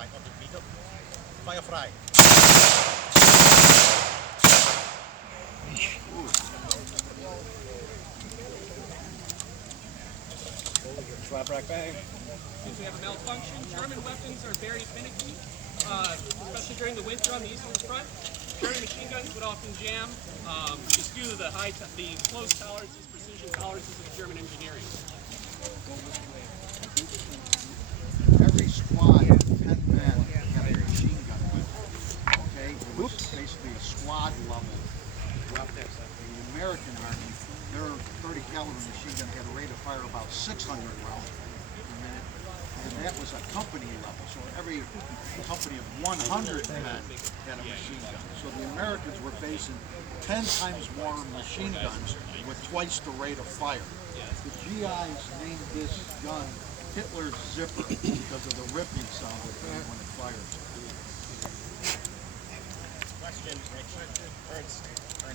500 meter. Firefly. Slap rack bang. Since we have a malfunction, German weapons are very finicky, especially during the winter on the eastern front. German machine guns would often jam just due to the close tolerances, precision tolerances of German engineering. Every squad of 10 men had a machine gun with it. Okay? It was basically a squad level weapon. The American Army, their 30 caliber machine gun had a rate of fire about 600 rounds per minute, and that was a company level. So every company of 100 men had a machine gun. So the Americans were facing 10 times more machine guns with twice the rate of fire. The GIs named this gun Hitler's Zipper because of the ripping sound it made when it fires. Question, Rich. Ernst.